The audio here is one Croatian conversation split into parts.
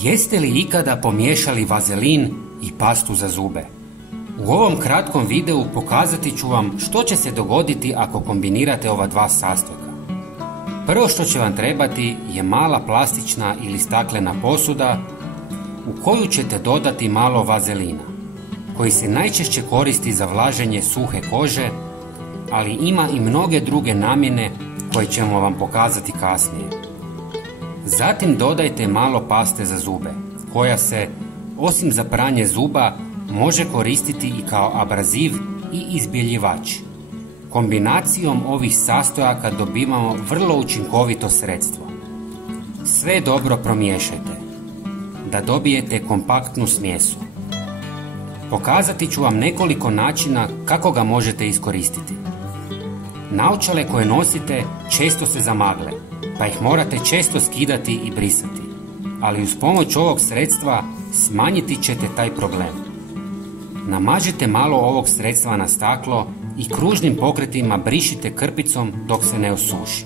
Jeste li ikada pomiješali vazelin i pastu za zube? U ovom kratkom videu pokazati ću vam što će se dogoditi ako kombinirate ova dva sastojka. Prvo što će vam trebati je mala plastična ili staklena posuda u koju ćete dodati malo vazelina, koji se najčešće koristi za vlaženje suhe kože, ali ima i mnoge druge namjene koje ćemo vam pokazati kasnije. Zatim dodajte malo paste za zube, koja se, osim za pranje zuba, može koristiti i kao abraziv i izbjeljivač. Kombinacijom ovih sastojaka dobivamo vrlo učinkovito sredstvo. Sve dobro promiješajte, da dobijete kompaktnu smjesu. Pokazati ću vam nekoliko načina kako ga možete iskoristiti. Naočale koje nosite često se zamagle, pa ih morate često skidati i brisati, ali uz pomoć ovog sredstva smanjiti ćete taj problem. Namažite malo ovog sredstva na staklo i kružnim pokretima brišite krpicom dok se ne osuši.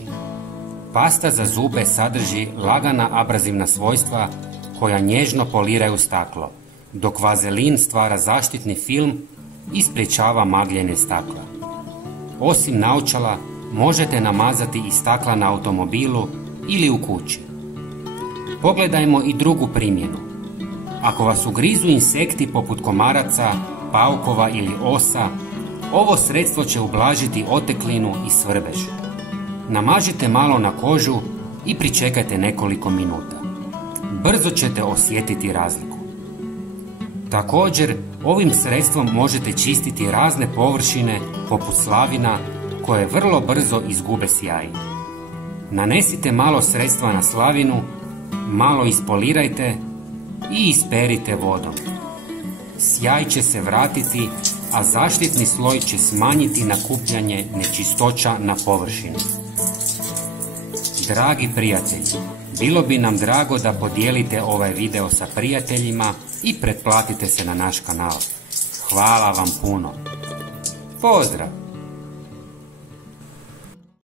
Pasta za zube sadrži lagana abrazivna svojstva koja nježno poliraju staklo, dok vazelin stvara zaštitni film i sprječava magljenje stakla. Osim naočala, možete namazati i stakla na automobilu ili u kući. Pogledajmo i drugu primjenu. Ako vas ugrizu insekti poput komaraca, paukova ili osa, ovo sredstvo će ublažiti oteklinu i svrbež. Namažite malo na kožu i pričekajte nekoliko minuta. Brzo ćete osjetiti razliku. Također, ovim sredstvom možete čistiti razne površine poput slavina koje vrlo brzo izgube sjaj. Nanesite malo sredstva na slavinu, malo ispolirajte i isperite vodom. Sjaj će se vratiti, a zaštitni sloj će smanjiti nakupljanje nečistoća na površini. Dragi prijatelji, bilo bi nam drago da podijelite ovaj video sa prijateljima i pretplatite se na naš kanal. Hvala vam puno. Pozdrav!